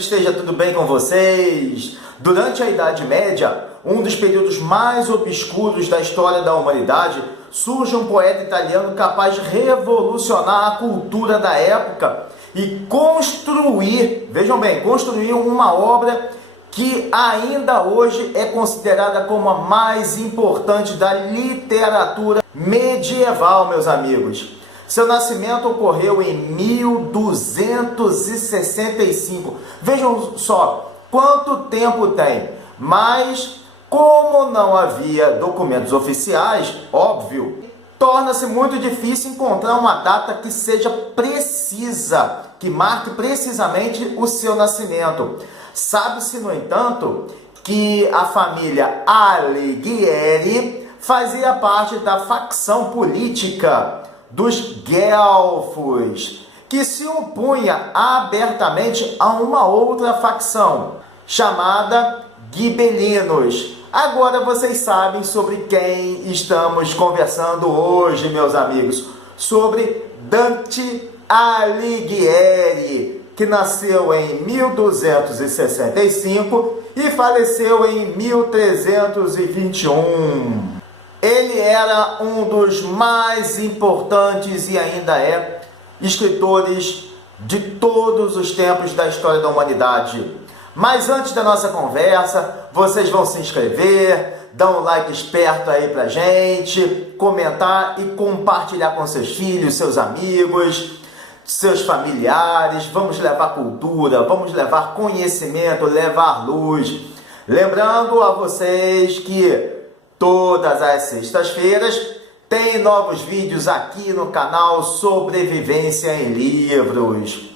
que esteja tudo bem com vocês. Durante a Idade Média, um dos períodos mais obscuros da história da humanidade, surge um poeta italiano capaz de revolucionar a cultura da época e construir, vejam bem, construir uma obra que ainda hoje é considerada como a mais importante da literatura medieval, meus amigos. Seu nascimento ocorreu em 1265. Vejam só quanto tempo tem. Mas, como não havia documentos oficiais, óbvio, torna-se muito difícil encontrar uma data que seja precisa, que marque precisamente o seu nascimento. Sabe-se, no entanto, que a família Alighieri fazia parte da facção política dos guelfos, que se opunha abertamente a uma outra facção, chamada Ghibellinos. Agora vocês sabem sobre quem estamos conversando hoje, meus amigos. Sobre Dante Alighieri, que nasceu em 1265 e faleceu em 1321. Ele era um dos mais importantes e ainda é escritores de todos os tempos da história da humanidade. Mas antes da nossa conversa, vocês vão se inscrever, dar um like esperto aí pra gente, comentar e compartilhar com seus filhos, seus amigos, seus familiares. Vamos levar cultura, vamos levar conhecimento, levar luz. Lembrando a vocês que todas as sextas-feiras tem novos vídeos aqui no canal Sobrevivência em Livros.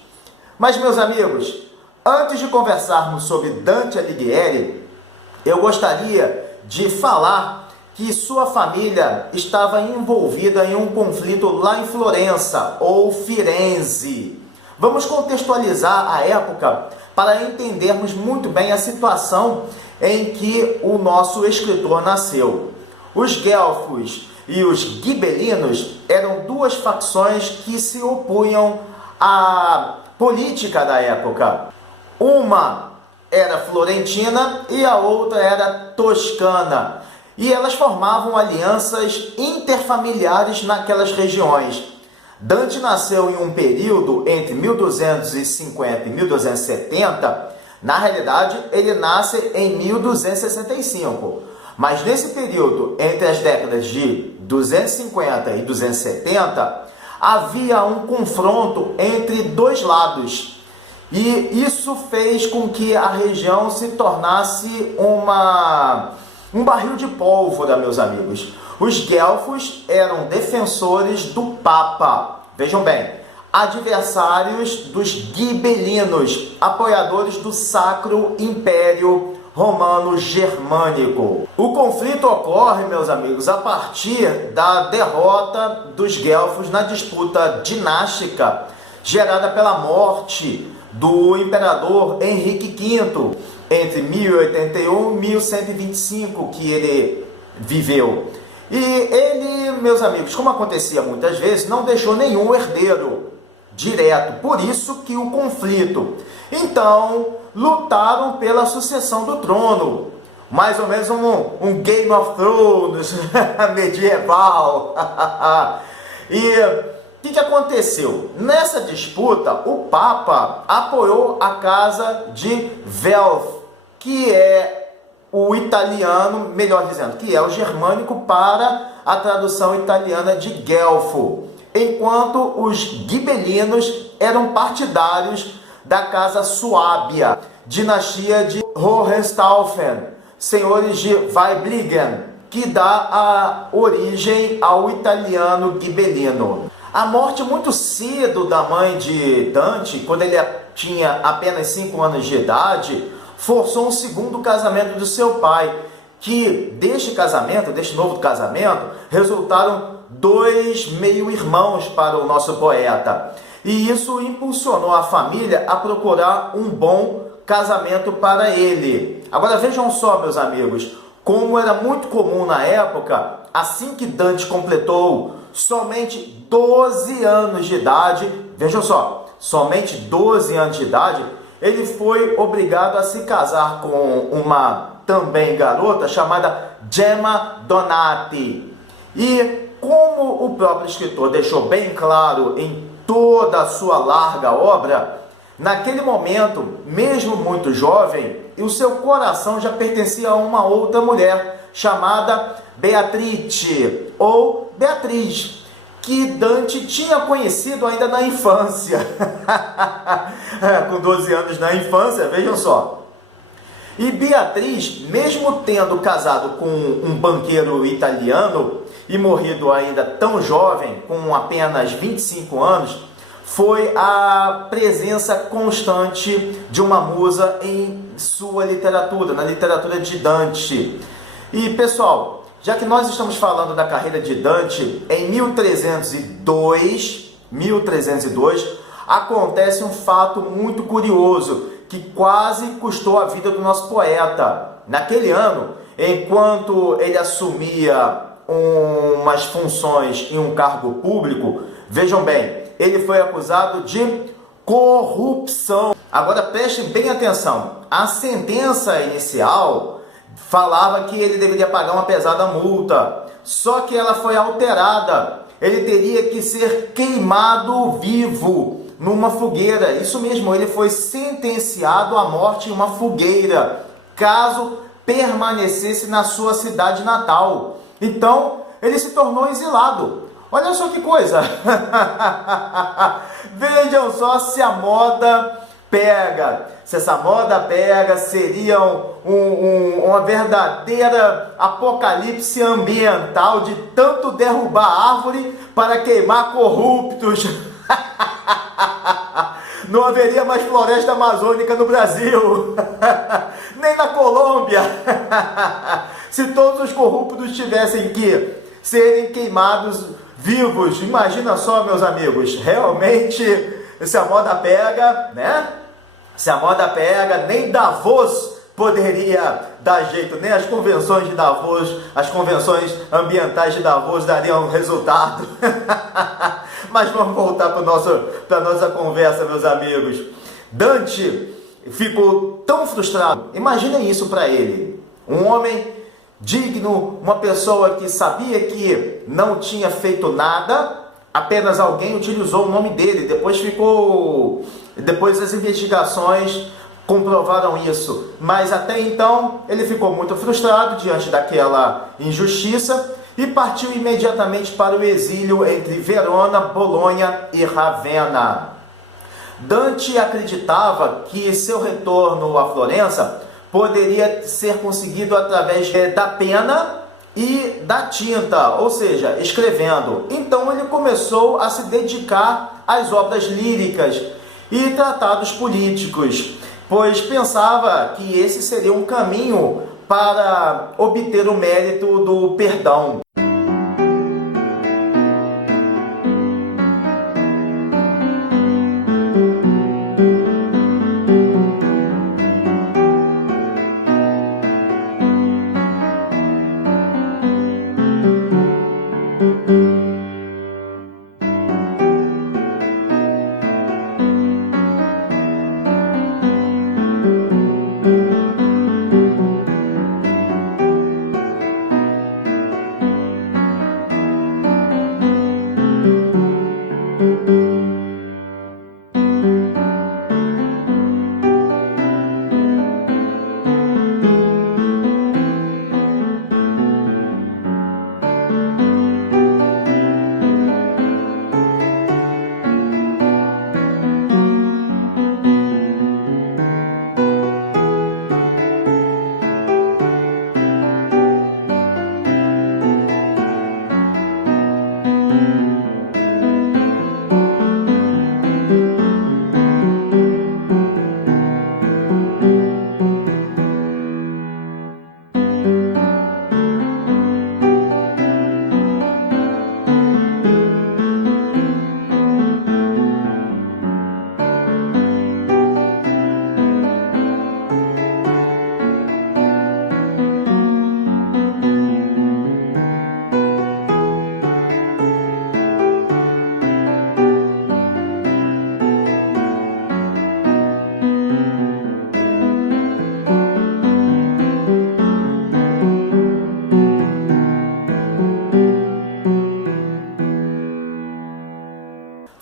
Mas, meus amigos, antes de conversarmos sobre Dante Alighieri, eu gostaria de falar que sua família estava envolvida em um conflito lá em Florença, ou Firenze. Vamos contextualizar a época para entendermos muito bem a situação em que o nosso escritor nasceu. Os guelfos e os ghibellinos eram duas facções que se opunham à política da época. Uma era florentina e a outra era toscana. E elas formavam alianças interfamiliares naquelas regiões. Dante nasceu em um período entre 1250 e 1270. Na realidade, ele nasce em 1265, mas nesse período, entre as décadas de 250 e 270, havia um confronto entre dois lados. E isso fez com que a região se tornasse um barril de pólvora, meus amigos. Os guelfos eram defensores do Papa. Vejam bem, adversários dos ghibellinos, apoiadores do Sacro Império Romano Germânico. O conflito ocorre, meus amigos, a partir da derrota dos guelfos na disputa dinástica gerada pela morte do imperador Henrique V entre 1081 e 1125, que ele viveu. E ele, meus amigos, como acontecia muitas vezes, não deixou nenhum herdeiro direto, por isso que o conflito. Então, lutaram pela sucessão do trono, mais ou menos um Game of Thrones medieval. E o que aconteceu? Nessa disputa, o Papa apoiou a casa de Welf, que é o italiano, melhor dizendo, que é o germânico para a tradução italiana de guelfo, enquanto os ghibellinos eram partidários da casa Suábia, dinastia de Hohenstaufen, senhores de Waiblingen, que dá a origem ao italiano ghibellino. A morte muito cedo da mãe de Dante, quando ele tinha apenas 5 anos de idade, forçou um segundo casamento do seu pai, que deste novo casamento, resultaram 2 meio-irmãos para o nosso poeta. E isso impulsionou a família a procurar um bom casamento para ele. Agora vejam só, meus amigos, como era muito comum na época, assim que Dante completou somente 12 anos de idade, vejam só, somente 12 anos de idade, ele foi obrigado a se casar com uma também garota chamada Gemma Donati. E como o próprio escritor deixou bem claro em toda a sua larga obra, naquele momento, mesmo muito jovem, o seu coração já pertencia a uma outra mulher chamada Beatrice, ou Beatriz, que Dante tinha conhecido ainda na infância. Com 12 anos na infância, vejam só. E Beatriz, mesmo tendo casado com um banqueiro italiano e morrido ainda tão jovem, com apenas 25 anos, foi a presença constante de uma musa em sua literatura, na literatura de Dante. E pessoal, já que nós estamos falando da carreira de Dante, em 1302, acontece um fato muito curioso, que quase custou a vida do nosso poeta. Naquele ano, enquanto ele assumia umas funções em um cargo público, vejam bem, ele foi acusado de corrupção. Agora prestem bem atenção, a sentença inicial falava que ele deveria pagar uma pesada multa, só que ela foi alterada. Ele teria que ser queimado vivo numa fogueira. Isso mesmo, ele foi sentenciado à morte em uma fogueira, caso permanecesse na sua cidade natal. Então, ele se tornou exilado. Olha só que coisa! Vejam só se a moda pega. Se essa moda pega, seria uma verdadeira apocalipse ambiental de tanto derrubar árvore para queimar corruptos. Não haveria mais floresta amazônica no Brasil, nem na Colômbia, se todos os corruptos tivessem que serem queimados vivos. Imagina só, meus amigos, realmente, se a moda pega, né? Se a moda pega, nem Davos poderia dar jeito, nem as convenções de Davos, as convenções ambientais de Davos dariam resultado. Mas vamos voltar para a nossa conversa, meus amigos. Dante ficou tão frustrado. Imaginem isso para ele. Um homem digno, uma pessoa que sabia que não tinha feito nada, apenas alguém utilizou o nome dele. Depois as investigações comprovaram isso. Mas até então ele ficou muito frustrado diante daquela injustiça e partiu imediatamente para o exílio entre Verona, Bolonha e Ravenna. Dante acreditava que seu retorno à Florença poderia ser conseguido através da pena e da tinta, ou seja, escrevendo. Então ele começou a se dedicar às obras líricas e tratados políticos, pois pensava que esse seria um caminho para obter o mérito do perdão.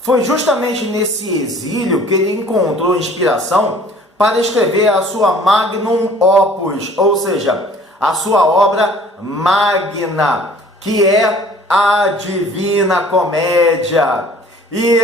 Foi justamente nesse exílio que ele encontrou inspiração para escrever a sua magnum opus, ou seja, a sua obra magna, que é a Divina Comédia. E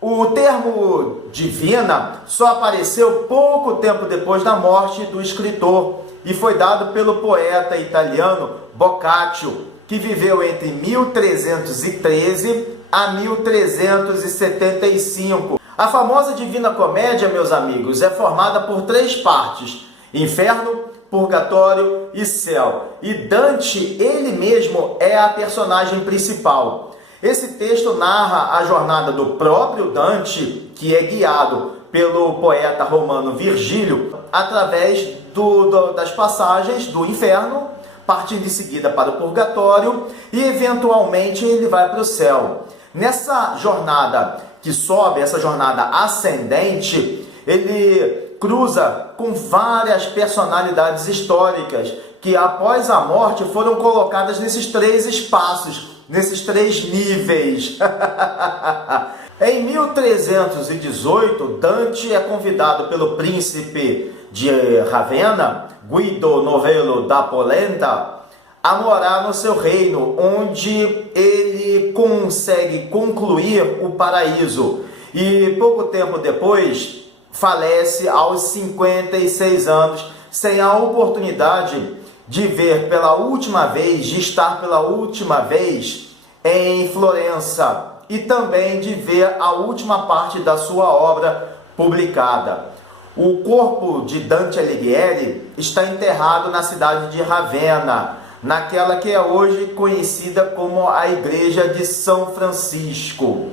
o termo divina só apareceu pouco tempo depois da morte do escritor e foi dado pelo poeta italiano Boccaccio, que viveu entre 1313 a 1375. A famosa Divina Comédia, meus amigos, é formada por 3 partes: inferno, purgatório e céu. E Dante, ele mesmo, é a personagem principal. Esse texto narra a jornada do próprio Dante, que é guiado pelo poeta romano Virgílio, através das passagens do inferno, partindo em seguida para o purgatório e eventualmente ele vai para o céu. Nessa jornada que sobe, essa jornada ascendente, ele cruza com várias personalidades históricas que após a morte foram colocadas nesses 3 espaços, nesses 3 níveis. Em 1318, Dante é convidado pelo príncipe de Ravenna, Guido Novello da Polenta, a morar no seu reino, onde ele consegue concluir o paraíso. E pouco tempo depois, falece aos 56 anos, sem a oportunidade de ver pela última vez, de estar pela última vez em Florença e também de ver a última parte da sua obra publicada. O corpo de Dante Alighieri está enterrado na cidade de Ravenna, naquela que é hoje conhecida como a Igreja de São Francisco.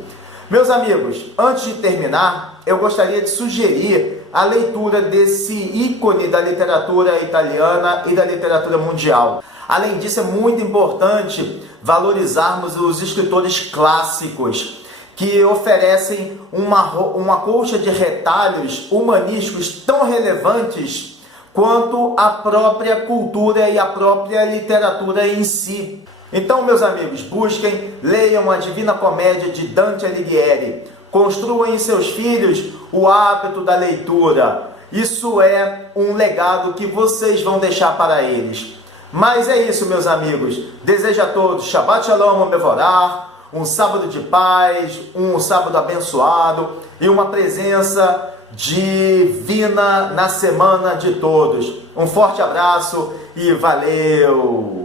Meus amigos, antes de terminar, eu gostaria de sugerir a leitura desse ícone da literatura italiana e da literatura mundial. Além disso, é muito importante valorizarmos os escritores clássicos, que oferecem uma colcha de retalhos humanísticos tão relevantes quanto a própria cultura e a própria literatura em si. Então, meus amigos, busquem, leiam a Divina Comédia de Dante Alighieri, construam em seus filhos o hábito da leitura. Isso é um legado que vocês vão deixar para eles. Mas é isso, meus amigos. Desejo a todos Shabbat Shalom Mevorach, um sábado de paz, um sábado abençoado e uma presença divina na semana de todos. Um forte abraço e valeu!